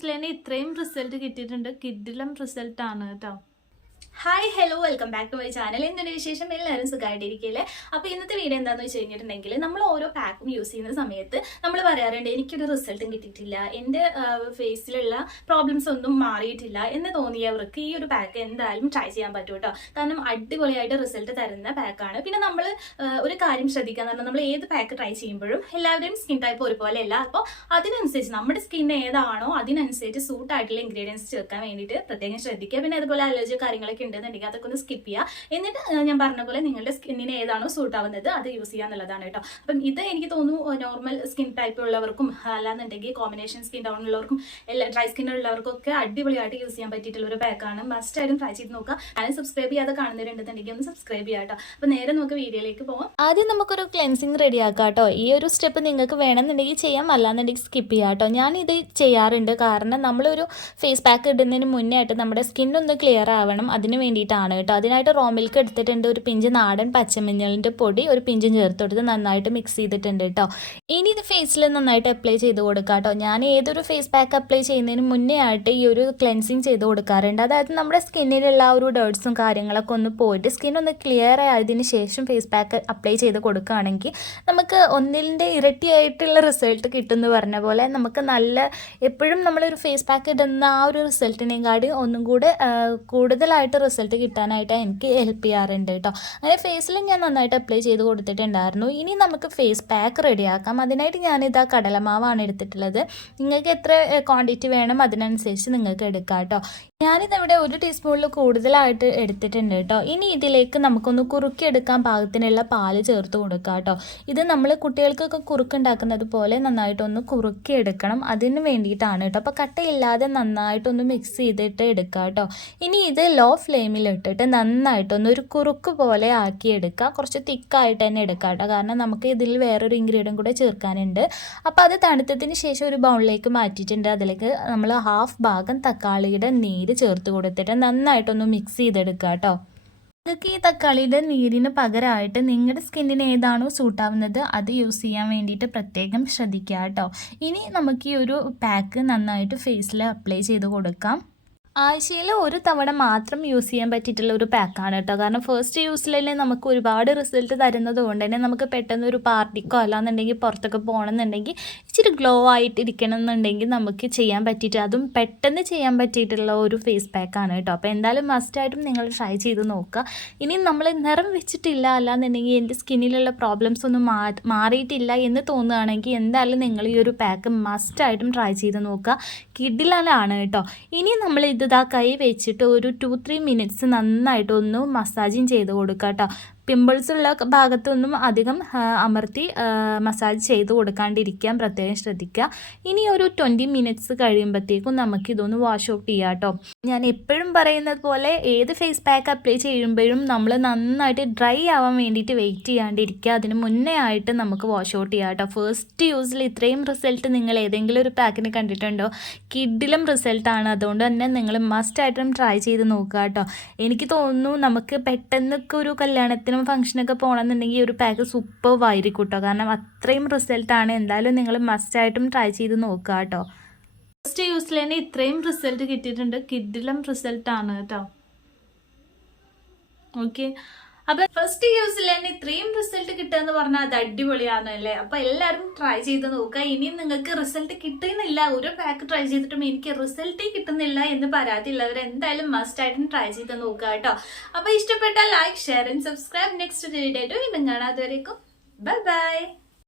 യൂസിൽ തന്നെ ഇത്രയും റിസൾട്ട് കിട്ടിയിട്ടുണ്ട്. കിഡിലം റിസൾട്ട് ആണ് കേട്ടോ. Hi hello welcome back to my channel. എന്തിന്റെ വിശേഷം? എല്ലാവരും സുഖമായിട്ടിരിക്കല്ലേ? അപ്പോൾ ഇന്നത്തെ വീഡിയോ എന്താണെന്ന് വെച്ച് കഴിഞ്ഞിട്ടുണ്ടെങ്കിൽ, നമ്മൾ ഓരോ പാക്കും യൂസ് ചെയ്യുന്ന സമയത്ത് നമ്മൾ പറയാറുണ്ട് എനിക്കൊരു റിസൾട്ടും കിട്ടിയിട്ടില്ല, എൻ്റെ ഫേസിലുള്ള പ്രോബ്ലംസ് ഒന്നും മാറിയിട്ടില്ല എന്ന് തോന്നിയവർക്ക് ഈ ഒരു പാക്ക് എന്തായാലും ട്രൈ ചെയ്യാൻ പറ്റും കേട്ടോ. കാരണം അടിപൊളിയായിട്ട് റിസൾട്ട് തരുന്ന പാക്കാണ്. പിന്നെ നമ്മൾ ഒരു കാര്യം ശ്രദ്ധിക്കുക എന്ന് പറഞ്ഞാൽ, നമ്മൾ ഏത് പാക്ക് ട്രൈ ചെയ്യുമ്പോഴും എല്ലാവരുടെയും സ്കിൻ ടൈപ്പ് ഒരുപോലെയല്ല. അപ്പോൾ അതിനനുസരിച്ച് നമ്മുടെ സ്കിൻ ഏതാണോ അതിനനുസരിച്ച് സൂട്ട് ആയിട്ടുള്ള ഇൻഗ്രീഡിയൻസ് ചേർക്കാൻ വേണ്ടിയിട്ട് പ്രത്യേകം ശ്രദ്ധിക്കുക. പിന്നെ അതുപോലെ അലർജി കാര്യങ്ങളൊക്കെ ഉണ്ടെന്നുണ്ടെങ്കിൽ അതൊക്കെ ഒന്ന് സ്കിപ്പ് ചെയ്യുക. എന്നിട്ട് ഞാൻ പറഞ്ഞ പോലെ നിങ്ങളുടെ സ്കിന്നിന് ഏതാണോ സൂട്ട് ആവുന്നത് അത് യൂസ് ചെയ്യുക എന്നുള്ളതാണ് കേട്ടോ. അപ്പം ഇത് എനിക്ക് തോന്നുന്നു നോർമൽ സ്കിൻ ടൈപ്പ് ഉള്ളവർക്കും അല്ലാന്നുണ്ടെങ്കിൽ കോമ്പിനേഷൻ സ്കിൻ ടോൺ ഉള്ളവർക്കും ഡ്രൈ സ്കിൻ ഉള്ളവർക്കൊക്കെ അടിപൊളിയായിട്ട് യൂസ് ചെയ്യാൻ പറ്റിയിട്ടുള്ള ഒരു പാക്കാണ്. മസ്റ്റ് ആയിട്ടും ട്രൈ ചെയ്ത് നോക്കുക. ഞാൻ സബ്സ്ക്രൈബ് ചെയ്യാതെ കാണുന്നവരുണ്ടെന്നുണ്ടെങ്കിൽ ഒന്ന് സബ്സ്ക്രൈബ് ചെയ്യാം കേട്ടോ. അപ്പം നേരെ നമുക്ക് വീഡിയോയിലേക്ക് പോകാം. ആദ്യം നമുക്കൊരു ക്ലെൻസിങ് റെഡി ആക്കാം കേട്ടോ. ഈ ഒരു സ്റ്റെപ്പ് നിങ്ങൾക്ക് വേണമെന്നുണ്ടെങ്കിൽ ചെയ്യാം, അല്ലാന്നുണ്ടെങ്കിൽ സ്കിപ്പ് ചെയ്യാം കേട്ടോ. ഞാനിത് ചെയ്യാറുണ്ട്, കാരണം നമ്മളൊരു ഫേസ് പാക്ക് ഇടുന്നതിന് മുന്നേ ആയിട്ട് നമ്മുടെ സ്കിന്നൊന്ന് ക്ലിയർ ആവണം. അതിന് വേണ്ടിയിട്ടാണ് കേട്ടോ. അതിനായിട്ട് റോ മിൽക്ക് എടുത്തിട്ടുണ്ട്, ഒരു പിഞ്ച് നാടൻ പച്ചമഞ്ഞളിൻ്റെ പൊടി ഒരു പിഞ്ചും ചേർത്ത് കൊടുത്ത് നന്നായിട്ട് മിക്സ് ചെയ്തിട്ടുണ്ട് കേട്ടോ. ഇനി ഇത് ഫേസിൽ നന്നായിട്ട് അപ്ലൈ ചെയ്ത് കൊടുക്കുക കേട്ടോ. ഞാൻ ഏതൊരു ഫേസ് പാക്ക് അപ്ലൈ ചെയ്യുന്നതിന് മുന്നേ ആയിട്ട് ഈ ഒരു ക്ലെൻസിങ് ചെയ്ത് കൊടുക്കാറുണ്ട്. അതായത് നമ്മുടെ സ്കിന്നിലുള്ള ആ ഒരു ഡേർട്സും കാര്യങ്ങളൊക്കെ ഒന്ന് പോയിട്ട് സ്കിൻ ഒന്ന് ക്ലിയർ ആയതിന് ശേഷം ഫേസ് പാക്ക് അപ്ലൈ ചെയ്ത് കൊടുക്കുകയാണെങ്കിൽ നമുക്ക് ഒന്നിൻ്റെ ഇരട്ടിയായിട്ടുള്ള റിസൾട്ട് കിട്ടുമെന്ന് പറഞ്ഞ പോലെ നമുക്ക് നല്ല എപ്പോഴും നമ്മളൊരു ഫേസ് പാക്ക് ഇടുന്ന ആ ഒരു റിസൾട്ടിനെക്കാട്ടി ഒന്നും കൂടെ കൂടുതലായിട്ട് റിസൾട്ട് കിട്ടാനായിട്ട് എനിക്ക് ഹെൽപ്പ് ചെയ്യാറുണ്ട് കേട്ടോ. അങ്ങനെ ഫേസിൽ ഞാൻ നന്നായിട്ട് അപ്ലൈ ചെയ്ത് കൊടുത്തിട്ടുണ്ടായിരുന്നു. ഇനി നമുക്ക് ഫേസ് പാക്ക് റെഡിയാക്കാം. അതിനായിട്ട് ഞാനിതാ കടലമാവാണ് എടുത്തിട്ടുള്ളത്. നിങ്ങൾക്ക് എത്ര ക്വാണ്ടിറ്റി വേണം അതിനനുസരിച്ച് നിങ്ങൾക്ക് എടുക്കാം കേട്ടോ. ഞാനിതിവിടെ 1 ടീസ്പൂണിൽ കൂടുതലായിട്ട് എടുത്തിട്ടുണ്ട് കേട്ടോ. ഇനി ഇതിലേക്ക് നമുക്കൊന്ന് കുറുക്കിയെടുക്കാൻ പാകത്തിനുള്ള പാല് ചേർത്ത് കൊടുക്കാം കേട്ടോ. ഇത് നമ്മൾ കുട്ടികൾക്കൊക്കെ കുറുക്കുണ്ടാക്കുന്നത് പോലെ നന്നായിട്ടൊന്ന് കുറുക്കിയെടുക്കണം. അതിന് വേണ്ടിയിട്ടാണ് കേട്ടോ. അപ്പോൾ കട്ടയില്ലാതെ നന്നായിട്ടൊന്ന് മിക്സ് ചെയ്തിട്ട് എടുക്കുക കേട്ടോ. ഇനി ഇത് ലോ ഫ്ലെയിമിൽ ഇട്ടിട്ട് നന്നായിട്ടൊന്ന് ഒരു കുറുക്ക് പോലെ ആക്കിയെടുക്കുക. കുറച്ച് തിക്കായിട്ട് തന്നെ എടുക്കുക കേട്ടോ, കാരണം നമുക്ക് ഇതിൽ വേറൊരു ഇൻഗ്രീഡിയൻ കൂടെ ചേർക്കാനുണ്ട്. അപ്പോൾ അത് തണുത്തതിന് ശേഷം ഒരു ബൗളിലേക്ക് മാറ്റിയിട്ടുണ്ട്. അതിലേക്ക് നമ്മൾ 1/2 ഭാഗം തക്കാളിയുടെ നീര് ചേർത്ത് കൊടുത്തിട്ട് നന്നായിട്ടൊന്ന് മിക്സ് ചെയ്തെടുക്കുക കേട്ടോ. നിങ്ങൾക്ക് ഈ തക്കാളിയുടെ നീരിന് പകരമായിട്ട് നിങ്ങളുടെ സ്കിന്നിന് ഏതാണോ സൂട്ടാവുന്നത് അത് യൂസ് ചെയ്യാൻ വേണ്ടിയിട്ട് പ്രത്യേകം ശ്രദ്ധിക്കുക കേട്ടോ. ഇനി നമുക്ക് ഈ ഒരു പാക്ക് നന്നായിട്ട് ഫേസിൽ അപ്ലൈ ചെയ്ത് കൊടുക്കാം. ആഴ്ചയിൽ 1 തവണ മാത്രം യൂസ് ചെയ്യാൻ പറ്റിയിട്ടുള്ള ഒരു പാക്കാണ് കേട്ടോ. കാരണം ഫസ്റ്റ് യൂസിൽ തന്നെ നമുക്ക് ഒരുപാട് റിസൾട്ട് തരുന്നത് കൊണ്ട് തന്നെ നമുക്ക് പെട്ടെന്ന് ഒരു പാർട്ടിക്കോ അല്ലാന്നുണ്ടെങ്കിൽ പുറത്തൊക്കെ പോകണമെന്നുണ്ടെങ്കിൽ ഇച്ചിരി ഗ്ലോ ആയിട്ടിരിക്കണം എന്നുണ്ടെങ്കിൽ നമുക്ക് ചെയ്യാൻ പറ്റിയിട്ട്, അതും പെട്ടെന്ന് ചെയ്യാൻ പറ്റിയിട്ടുള്ള ഒരു ഫേസ് പാക്കാണ് കേട്ടോ. അപ്പോൾ എന്തായാലും മസ്റ്റായിട്ടും നിങ്ങൾ ട്രൈ ചെയ്ത് നോക്കുക. ഇനി നമ്മൾ നിറം വെച്ചിട്ടില്ല അല്ലാന്നുണ്ടെങ്കിൽ എൻ്റെ സ്കിന്നിലുള്ള പ്രോബ്ലംസ് ഒന്നും മാറിയിട്ടില്ല എന്ന് തോന്നുകയാണെങ്കിൽ എന്തായാലും നിങ്ങൾ ഈ ഒരു പാക്ക് മസ്റ്റായിട്ടും ട്രൈ ചെയ്ത് നോക്കുക. കിഡിലാണ് കേട്ടോ. ഇനി നമ്മൾ ഇതാ കൈ വെച്ചിട്ട് ഒരു 2-3 മിനിറ്റ്സ് നന്നായിട്ടൊന്ന് മസാജിങ് ചെയ്ത് കൊടുക്കുക കേട്ടോ. പിമ്പിൾസ് ഉള്ള ഭാഗത്തൊന്നും അധികം അമർത്തി മസാജ് ചെയ്ത് കൊടുക്കാണ്ടിരിക്കാൻ പ്രത്യേകം ശ്രദ്ധിക്കുക. ഇനി ഒരു 20 മിനിറ്റ്സ് കഴിയുമ്പോഴത്തേക്കും നമുക്കിതൊന്ന് വാഷ് ഔട്ട് ചെയ്യാം കേട്ടോ. ഞാൻ എപ്പോഴും പറയുന്നത് പോലെ ഏത് ഫേസ് പാക്ക് അപ്ലൈ ചെയ്യുമ്പോഴും നമ്മൾ നന്നായിട്ട് ഡ്രൈ ആവാൻ വേണ്ടിയിട്ട് വെയിറ്റ് ചെയ്യാണ്ടിരിക്കുക. അതിന് മുന്നേ ആയിട്ട് നമുക്ക് വാഷ് ഔട്ട് ചെയ്യാം കേട്ടോ. ഫസ്റ്റ് യൂസിൽ ഇത്രയും റിസൾട്ട് നിങ്ങൾ ഏതെങ്കിലും ഒരു പാക്കിന് കണ്ടിട്ടുണ്ടോ? കിഡിലും റിസൾട്ടാണ്. അതുകൊണ്ട് തന്നെ നിങ്ങൾ മസ്റ്റായിട്ടും ട്രൈ ചെയ്ത് നോക്കുക കേട്ടോ. എനിക്ക് തോന്നുന്നു നമുക്ക് പെട്ടെന്നൊക്കെ ഒരു കല്യാണത്തിനും ഫംഗ്ഷനൊക്കെ പോകണമെന്നുണ്ടെങ്കിൽ ഒരു പാക്ക് സൂപ്പർവായിരിക്കും കേട്ടോ. കാരണം അത്രയും റിസൾട്ടാണ്. എന്തായാലും നിങ്ങൾ മസ്റ്റായിട്ടും ട്രൈ ചെയ്ത് നോക്കുക കേട്ടോ. ഫസ്റ്റ് യൂസിൽ തന്നെ ഇത്രയും റിസൾട്ട് കിട്ടിയിട്ടുണ്ട്. കിഡിലം റിസൾട്ട് ആണ് കേട്ടോ. ഓക്കെ, അപ്പൊ ഫസ്റ്റ് യൂസിൽ തന്നെ ഇത്രയും റിസൾട്ട് കിട്ടുക എന്ന് പറഞ്ഞാൽ അത് അടിപൊളിയാണ് അല്ലേ? അപ്പൊ എല്ലാവരും ട്രൈ ചെയ്ത് നോക്കുക. ഇനിയും നിങ്ങൾക്ക് റിസൾട്ട് കിട്ടുന്നില്ല, ഒരു പാക്ക് ട്രൈ ചെയ്തിട്ടും എനിക്ക് റിസൾട്ടേ കിട്ടുന്നില്ല എന്ന് പരാതിയുള്ളവർ എന്തായാലും മസ്റ്റ് ആയിട്ടും ട്രൈ ചെയ്ത് നോക്കുക കേട്ടോ. അപ്പൊ ഇഷ്ടപ്പെട്ടാൽ like, share and subscribe. Next video വീണ്ടും കാണാം. അതുവരേക്കും ബൈ ബൈ.